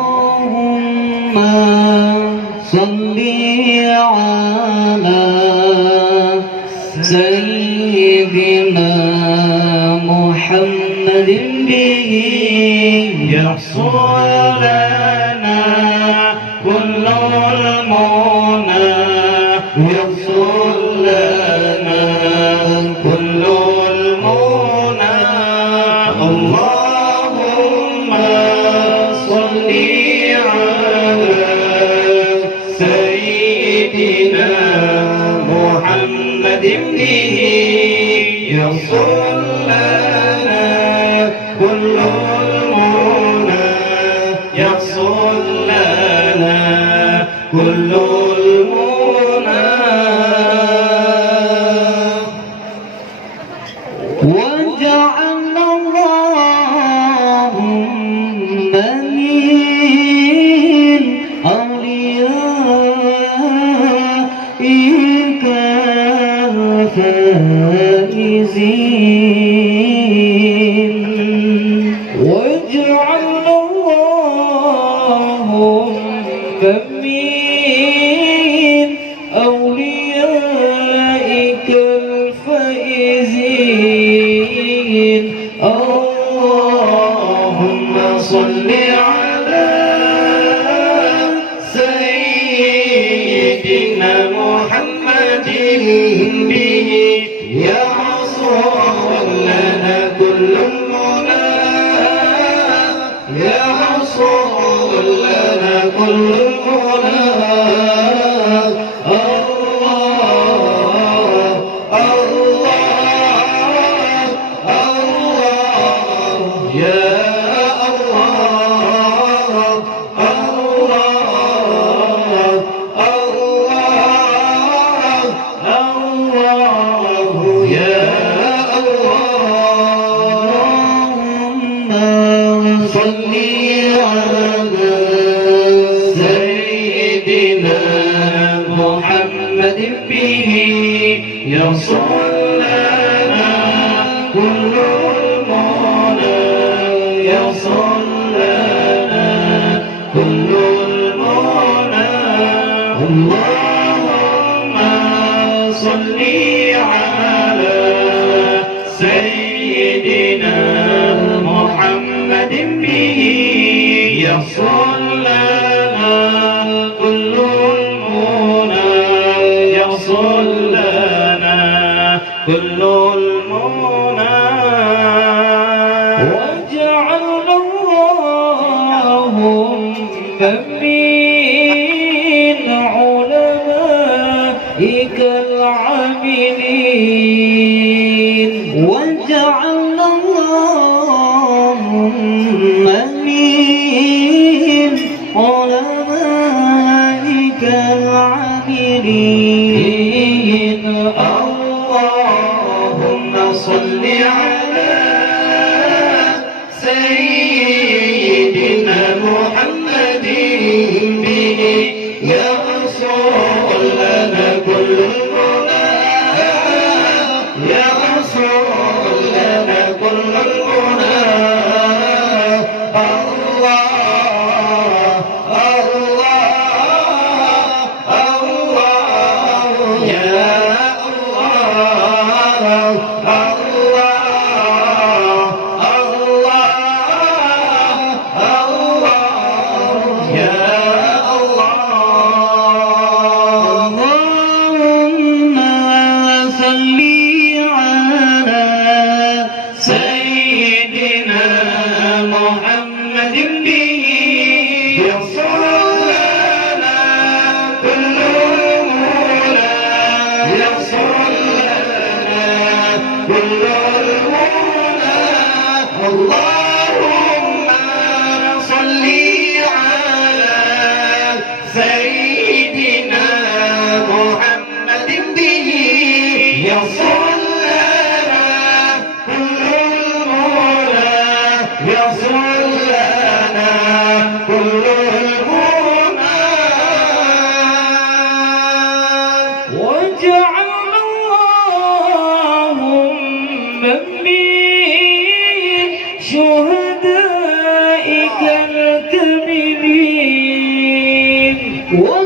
اللهم صل على سيدنا محمد به يحصل لنا كل المنى يحصل لنا كل المنى اللهم صل على سيدنا محمد به يحصل لنا كل المنى يحصل لنا كل المنى وجعل اللهم من أوليائك الفائزين واجعل اللهم من أوليائك الفائزين اللهم صل على سيدنا محمد به يحصل لنا كل المنى يحصل لنا كل المنى صل على سيدنا محمد به يصل لنا كل المنى يصل لنا كل المنى اللهم صل على سيدنا محمد به يصل لنا كل المنى يصل لنا كل المنى واجعل اللهم من علمائك العاملين واجعل اللهم من علمائك العاملين اللهم صل على سيدنا محمد به يحصل لنا كل المنى يحصل لنا كل المنى اللهم صل على سيدنا محمد به يصل لنا كل المنى يصل لنا كل المنى واجعل اللهم من شهدائك ও